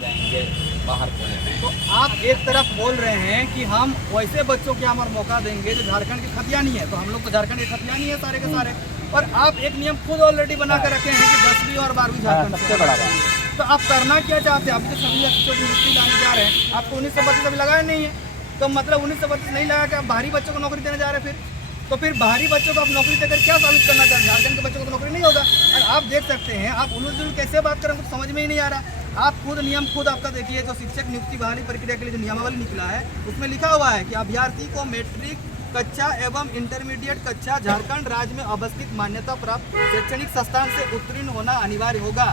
जाएंगे बाहर को। तो आप एक तरफ बोल रहे हैं कि हम वैसे बच्चों के हम मौका देंगे जो झारखंड के खतिया नहीं है, तो हम लोग तो झारखंड के खतिया नहीं है सारे के सारे, और आप एक नियम खुद ऑलरेडी बना कर रखे हैं कि 10वीं और 12वीं झारखंड सबसे बड़ा बात। तो आप करना क्या चाहते हैं? आप तो सभी अच्छों की नियुक्ति लाने जा रहे हैं, आपको 1932 अभी लगाया नहीं है, तो मतलब 1932 नहीं लगा के आप बाहरी बच्चों को नौकरी देने जा रहे हैं। तो फिर बाहरी बच्चों को आप नौकरी देकर क्या साबित करना चाहते हैं? झारखंड के बच्चों को तो नौकरी नहीं होगा। और आप देख सकते हैं, आप उलझुल कैसे बात करें तो समझ में ही नहीं आ रहा। आप खुद नियम खुद आपका देखिए, जो शिक्षक नियुक्ति बहाली प्रक्रिया के लिए जो नियमावली निकला है उसमें लिखा हुआ है कि अभ्यर्थी को मैट्रिक कक्षा एवं इंटरमीडिएट कक्षा झारखंड राज्य में अवस्थित मान्यता प्राप्त शैक्षणिक संस्थान से उत्तीर्ण होना अनिवार्य होगा।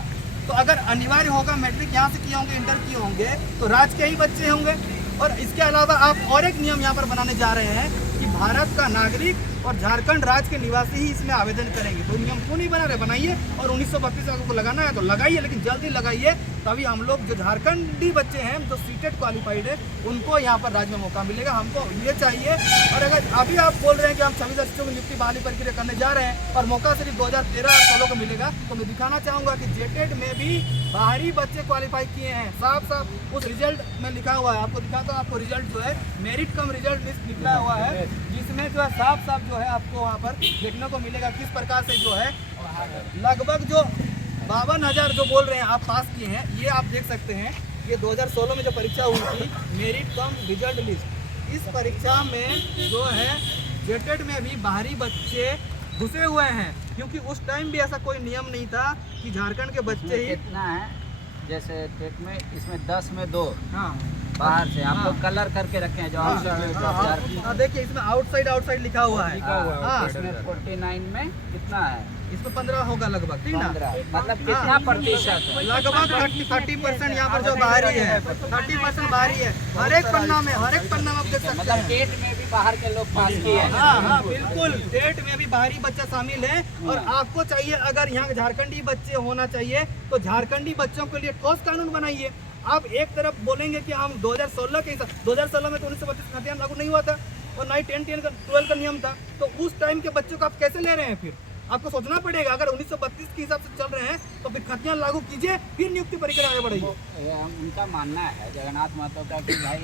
तो अगर अनिवार्य होगा, मैट्रिक यहाँ से किए होंगे, इंटर किए होंगे, तो राज्य के ही बच्चे होंगे। और इसके अलावा आप और एक नियम यहाँ पर बनाने जा रहे हैं कि भारत का नागरिक और झारखंड राज्य के निवासी ही इसमें आवेदन करेंगे। तो नियम क्यों नहीं बना रहे? बनाइए, और 1932 को लगाना है तो लगाइए, लेकिन जल्दी लगाइए, तभी हम लोग जो झारखंडी बच्चे हैं जो सीटेट क्वालिफाइड है उनको यहाँ पर राज्य में मौका मिलेगा। हमको ये चाहिए। और अगर अभी आप बोल रहे हैं कि हम 26 बच्चों की नियुक्ति बहाली प्रक्रिया करने जा रहे हैं और मौका सिर्फ 2013 और 16 को मिलेगा, तो मैं दिखाना चाहूँगा कि जेटेट में भी बाहरी बच्चे क्वालिफाई किए हैं। साफ साफ उस रिजल्ट में लिखा हुआ है, आपको दिखाता हूँ। आपको रिजल्ट जो है मेरिट कम रिजल्ट लिस्ट निकला हुआ है, जिसमें जो है साफ साफ जो है आपको वहाँ पर देखने को मिलेगा किस प्रकार से जो है लगभग जो 52,000 जो बोल रहे हैं आप पास किए हैं। ये आप देख सकते हैं, ये 2016 में जो परीक्षा हुई थी मेरिट कम रिजल्ट लिस्ट, इस परीक्षा में जो है जेटेट में भी बाहरी बच्चे घुसे हुए हैं, क्योंकि उस टाइम भी ऐसा कोई नियम नहीं था कि झारखंड के बच्चे ही कितना है। जैसे टेट में इसमें 10 में 2 हाँ बाहर से आप लोग कलर करके रखे हैं जो देखिए इसमें आउटसाइड लिखा हुआ है। हाँ, इसमें 49 में कितना है? इसमें 15 होगा लगभग, ठीक ना? 15 मतलब कितना प्रतिशत है? लगभग 30% यहाँ पर जो बाहरी है, 30% बाहरी है। हर एक पन्ना में आप देख सकते मतलब हैं। टेट में भी बाहर के लोग पास किए हैं। हाँ बिल्कुल, टेट में भी बाहरी बच्चा शामिल है। और आपको चाहिए, अगर यहाँ झारखंडी बच्चे होना चाहिए तो झारखंडी बच्चों के लिए ठोस कानून बनाइए। आप एक तरफ बोलेंगे कि हम 2016 के हिसाब, 2016 में तो 1932 खतिया लागू नहीं हुआ था और ना ही 10-12 का नियम था, तो उस टाइम के बच्चों को आप कैसे ले रहे हैं? फिर आपको सोचना पड़ेगा। अगर 1932 के हिसाब से चल रहे हैं तो फिर खतिया लागू कीजिए, फिर नियुक्ति प्रक्रिया आगे बढ़ाइए। उनका मानना है जगन्नाथ महतो का कि भाई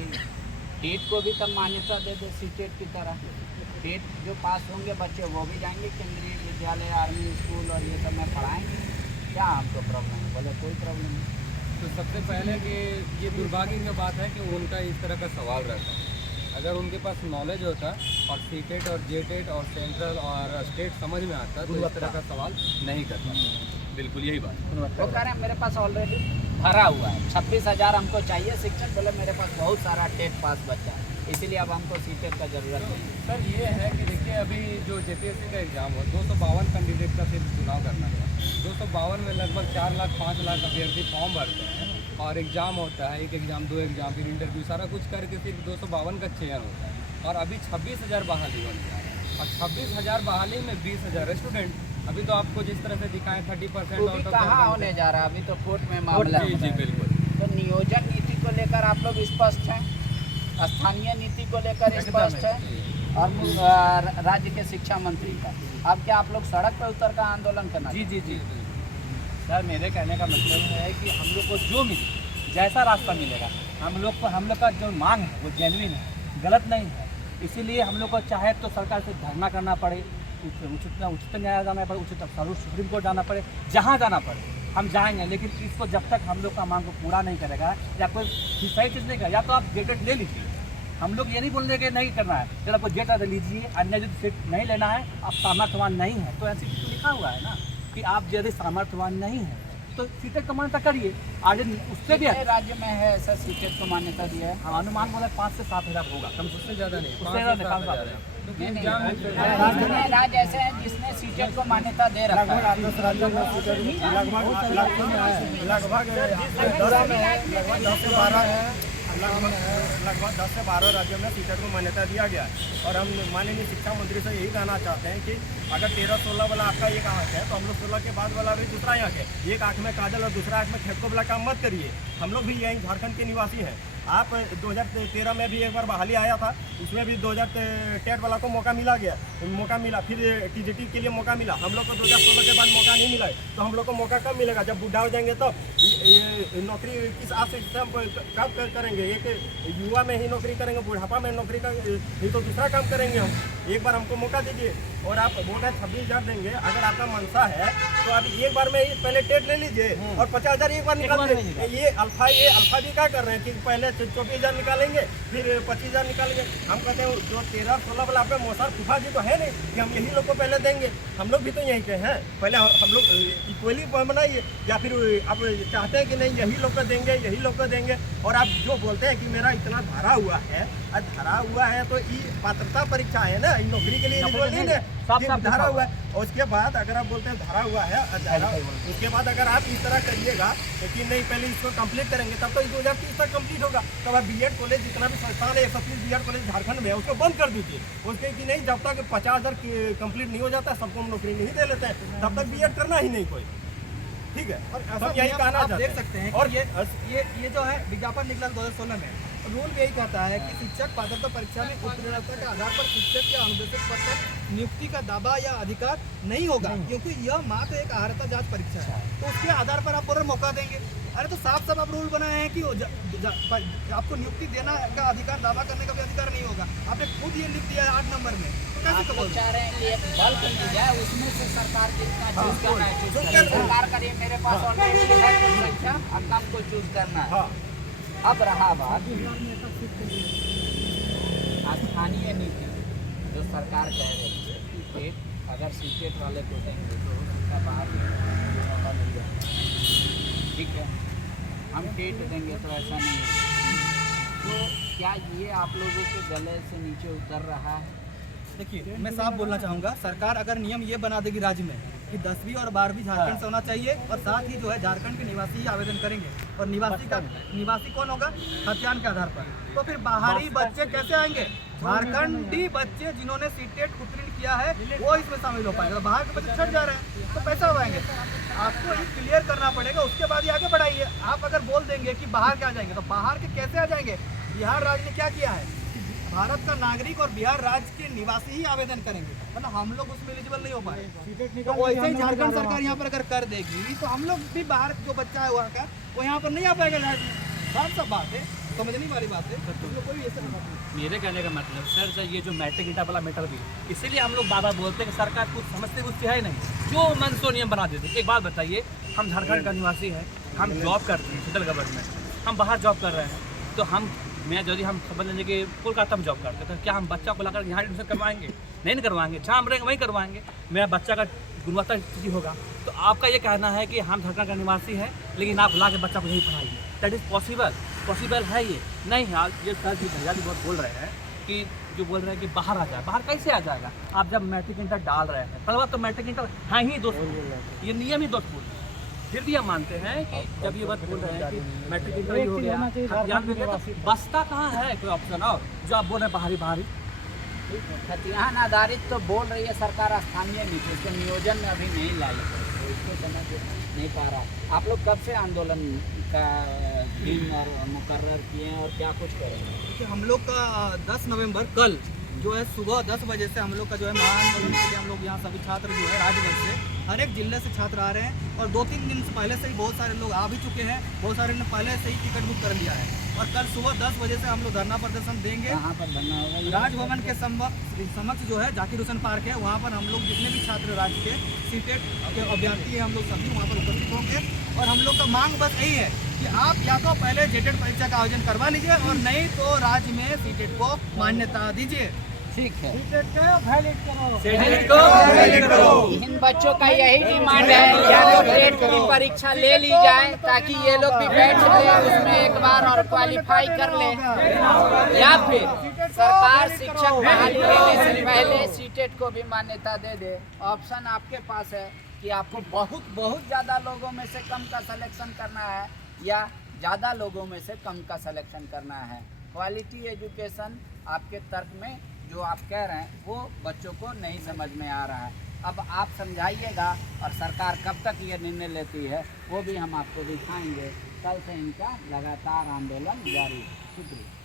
टेट को भी तब मान्यता दे दे टेट की तरह। टेट जो पास होंगे बच्चे वो भी जाएंगे केंद्रीय विद्यालय, आर्मी स्कूल और ये सब में पढ़ाएंगे। क्या हमको प्रॉब्लम है? बोले कोई प्रॉब्लम नहीं। तो सबसे पहले कि ये दुर्भाग्य की बात है कि उनका इस तरह का सवाल रहता है। अगर उनके पास नॉलेज होता और सीटेट और जेटेट और सेंट्रल और स्टेट समझ में आता तो इस तरह का सवाल नहीं करता। बिल्कुल यही बात। वो कह रहे हैं मेरे पास ऑलरेडी भरा हुआ है, 26,000 हमको चाहिए शिक्षक। बोले मेरे पास बहुत सारा टेट पास बच्चा है, इसीलिए अब हमको सीटेट का जरूरत है। सर ये है कि देखिए अभी जो जेपीएससी का एग्ज़ाम हो 252 कैंडिडेट का सिर्फ चुनाव करना है। 252 में लगभग 4 लाख 5 लाख अभ्यर्थी फॉर्म भरते हैं और एग्ज़ाम होता है, एक एग्ज़ाम 2 एग्ज़ाम फिर इंटरव्यू सारा कुछ करके सिर्फ 252 का चयन होता है। और अभी 26,000 बहाली होने जा रहा है और 26,000 बहाली में 20,000 स्टूडेंट। अभी तो आपको जिस तरह से दिखाएं 30% कहाँ होने जा रहा है? अभी तो कोर्ट में मामला है। जी बिल्कुल। तो नियोजन नीति को लेकर आप लोग स्पष्ट हैं, स्थानीय नीति को लेकर स्पष्ट है, और राज्य के शिक्षा मंत्री का। अब क्या आप लोग सड़क पर उतर कर आंदोलन करना? जी सर, मेरे कहने का मतलब है कि हम लोग को जो मिले, जैसा रास्ता मिलेगा, हम लोग का जो मांग है वो जेन्युइन है, गलत नहीं है। इसीलिए हम लोग को चाहे तो सरकार से धरना करना पड़े, उच्चतम न्यायालय जाना पड़े, सुप्रीम कोर्ट जाना पड़े, जहाँ जाना पड़े हम जाएंगे। लेकिन इसको जब तक हम लोग का मांग को पूरा नहीं करेगा या कोई सही चीज़ नहीं करेगा, या तो आप जेटेट ले लीजिए। हम लोग ये नहीं बोल रहे कि नहीं करना है, जब आपको जेट ले लीजिए, अन्य यदि सीट नहीं लेना है, आप सामर्थ्यवान नहीं है तो ऐसी चीज़ लिखा हुआ है ना कि आप यदि सामर्थ्यवान नहीं है तो सीटेट को मान्यता करिए। आज उससे भी राज्य में है ऐसा सीटेट को मान्यता दिया है। हाँ, अनुमान बोला 5 से 7 हज़ार होगा, कम उससे ज़्यादा नहीं, उससे ज़्यादा नहीं, 5 से 7 हज़ार। राज्य ऐसे हैं जिसने सीटेट को मान्यता दे रखा है। लगभग 10 से 12 राज्यों में सीटेट को मान्यता दिया गया है। और हम माननीय शिक्षा मंत्री से यही कहना चाहते हैं कि अगर 13-16 वाला आपका एक आँख है तो हम लोग 16 के बाद वाला भी दूसरा आँख है। एक आँख में काजल और दूसरा आँख में खेत को वाला काम मत करिए। हम लोग भी यहीं झारखंड के निवासी हैं। आप 2013 में भी एक बार बहाली आया था, उसमें भी 2013 वाला को मौका मिला, फिर टीजीटी के लिए मौका मिला। हम लोग को 2016 के बाद मौका नहीं मिला है, तो हम लोग को मौका कब मिलेगा? जब बुढ़ा हो जाएंगे तो ये नौकरी किस आस से हम कब करेंगे? एक युवा में ही नौकरी करेंगे, बुढ़ापा में नौकरी का नहीं तो दूसरा काम करेंगे हम। एक बार हमको मौका दीजिए। और आप बोल रहे हैं 26,000 देंगे, अगर आपका मनसा है तो आप एक बार में ही पहले टेट ले लीजिए और 50,000 एक बार निकाल दीजिए। ये अल्फा भी क्या कर रहे हैं कि पहले 24,000 निकालेंगे, फिर 25,000 निकालेंगे। हम कहते हैं जो 13-16 वाला आपके मौसार फूफा जी तो है नहीं कि हम यही लोग को पहले देंगे। हम लोग भी तो यहीं के हैं, पहले हम लोग इक्वली बनाइए, या फिर आप चाहते हैं कि नहीं यही लोग को देंगे, यही लोग को देंगे। और आप जो बोलते हैं कि मेरा इतना धरा हुआ है, धरा हुआ है तो ये पात्रता परीक्षा है ना, नौकरी के लिए नहीं है, धरा हुआ है। और उसके बाद अगर आप बोलते हैं धरा हुआ है, उसके बाद अगर आप इस तरह करिएगा कि नहीं पहले इसको कंप्लीट करेंगे, तब तो 2030 तक कंप्लीट होगा। तब आप बीएड कॉलेज जितना भी संस्थान है, 130 बीएड कॉलेज झारखंड में है, उसको बंद कर दीजिए। उसके कि नहीं जब तक 50,000 कंप्लीट नहीं हो जाता, सबको हम नौकरी नहीं दे लेते हैं, तब तक बीएड करना ही नहीं कोई। ठीक है, और सब यही कहना आप चाहते देख सकते हैं और कि ये जो है विज्ञापन निकला 2016 में, रूल यही कहता है कि शिक्षक पात्रता परीक्षा में उत्तीर्णता के आधार पर शिक्षक या अनुदेशक पद पर नियुक्ति का दावा या अधिकार नहीं होगा, क्योंकि यह मात्र एक अर्हता जांच परीक्षा है। तो उसके आधार पर आप पूरा मौका देंगे। अरे तो साफ साफ आप रूल बनाए हैं कि आपको नियुक्ति देना का अधिकार, दावा करने का भी अधिकार नहीं होगा। आपने खुद ये लिख दिया है 8 नंबर में, तो कैसे आप लोग चाह रहे हैं कि एक बल्क मिल जाए, उसमें से सरकार जितना चूज करना है चूज करे। सरकार करिए मेरे पास ऑलरेडी है कुछ संख्या, अब हमको चूज करना है। अब रहा बात स्थानीय नीति, जो सरकार कह रही है कि टेट अगर सीटेट वाले को देंगे तो उसका बाहर मौका मिल जाएगा। ठीक है, हम टेट देंगे तो ऐसा नहीं है। तो क्या ये आप लोगों के गले से नीचे उतर रहा है? देखिए, मैं साफ बोलना चाहूँगा, सरकार अगर नियम ये बना देगी राज्य में कि 10वीं और 12वीं झारखंड से होना चाहिए, और साथ ही जो है झारखंड के निवासी ही आवेदन करेंगे, और निवासी कौन होगा? खतियान के आधार पर। तो फिर बाहरी बच्चे कैसे आएंगे? झारखंडी बच्चे जिन्होंने सीटेट उत्तीर्ण किया है वो इसमें शामिल हो पाएंगे। तो बाहर के बच्चे छट जा रहे हैं तो पैसा आएंगे। आपको ये क्लियर करना पड़ेगा, उसके बाद ही आगे बढ़ाइए। आप अगर बोल देंगे कि बाहर के आ जाएंगे, तो बाहर के कैसे आ जाएंगे? बिहार राज्य ने क्या किया है, भारत का नागरिक और बिहार राज्य के निवासी ही आवेदन करेंगे, मतलब हम लोग उसमें एलिजिबल नहीं हो पाए। तो वैसे ही झारखंड सरकार यहाँ पर अगर कर देगी तो हम लोग भी बाहर जो बच्चा है वहाँ का, वो यहाँ पर नहीं आ पाएगा राज्य में। सब बात है, समझने वाली बात है। कोई ऐसा नहीं। मेरे कहने का मतलब सर ये जो मैट्रिक इंटर वाला मैटर भी, इसीलिए हम लोग बार बार बोलते हैं कि सरकार कुछ समझते कुछ है नहीं, जो मन सो नियम बना देते। एक बात बताइए, हम झारखंड का निवासी हैं, हम जॉब करते हैं सेंट्रल गवर्नमेंट, हम बाहर जॉब कर रहे हैं, तो हम यदि हम समझ लेंगे कि कोलकाता में जॉब करते हैं, तो क्या हम बच्चा को लाकर यहाँ एडमिशन करवाएंगे? नहीं करवाएंगे। जहाँ हम रहेंगे वहीं करवाएंगे। मेरा बच्चा का गुणवत्ता स्थिति होगा। तो आपका ये कहना है कि हम झारखंड का निवासी हैं, लेकिन आप ला के बच्चा को नहीं पढ़ाइए, दैट इज़ पॉसिबल है? ये नहीं है। ये सर जी भैया भी बहुत बोल रहे हैं कि जो बोल रहे हैं कि बाहर आ जाए, बाहर कैसे आ जाएगा? आप जब मैट्रिक इंटर डाल रहे हैं, पहले बात तो मैट्रिक इंटर है ही दोस्त, ये नियम ही दोस्तपूर्ण। फिर भी हम मानते हैं कि जब ये बात बोल रहे हैं कि मैट्रिक इंटर ही हो गया, खतियान में गया, तो बसता कहाँ है कोई ऑप्शन? और जो आप बोल रहे हैं बाहरी खतियान आधारित तो बोल रही है सरकार, स्थानीय नीति इसको नियोजन में अभी नहीं लाई है, तो इसको समझ नहीं पा रहा। आप लोग कब से आंदोलन का दिन और मुकर्रर किए हैं और क्या कुछ करेंगे? देखिए, हम लोग का 10 नवंबर कल जो है सुबह 10 बजे से हम लोग का जो है महाआंदोलन के लिए हम लोग यहाँ सभी छात्र जो है राज्यभर से, हर एक जिले से छात्र आ रहे हैं। और 2-3 दिन से पहले से ही बहुत सारे लोग आ भी चुके हैं, बहुत सारे ने पहले से ही टिकट बुक कर लिया है। और कल सुबह 10 बजे से हम लोग धरना प्रदर्शन देंगे। कहाँ पर धरना होगा? राजभवन के समक्ष जो है जाकिर हुसैन पार्क है, वहाँ पर हम लोग जितने भी छात्र राज्य के सीटेट के अभ्यर्थी हैं, हम लोग सभी वहाँ पर उपस्थित होंगे। और हम लोग का मांग बस यही है कि आप या तो पहले जेटेट परीक्षा का आयोजन करवा लीजिए, और नहीं तो राज्य में सीटेट को मान्यता दीजिए। ठीक है, वैलिड करो। इन बच्चों का यही डिमांड है, या तो टेट की परीक्षा ले ली जाए ताकि ये लोग भी बैठ ले उसमें एक बार और क्वालिफाई कर ले, या फिर सरकार शिक्षक बहाली लेने से पहले सीटेट को भी मान्यता दे दे। ऑप्शन आपके पास है कि आपको बहुत ज़्यादा लोगों में से कम का सिलेक्शन करना है, या ज़्यादा लोगों में से कम का सिलेक्शन करना है। क्वालिटी एजुकेशन आपके तर्क में जो आप कह रहे हैं वो बच्चों को नहीं समझ में आ रहा है। अब आप समझाइएगा, और सरकार कब तक ये निर्णय लेती है वो भी हम आपको दिखाएंगे। कल से इनका लगातार आंदोलन जारी है। शुक्रिया।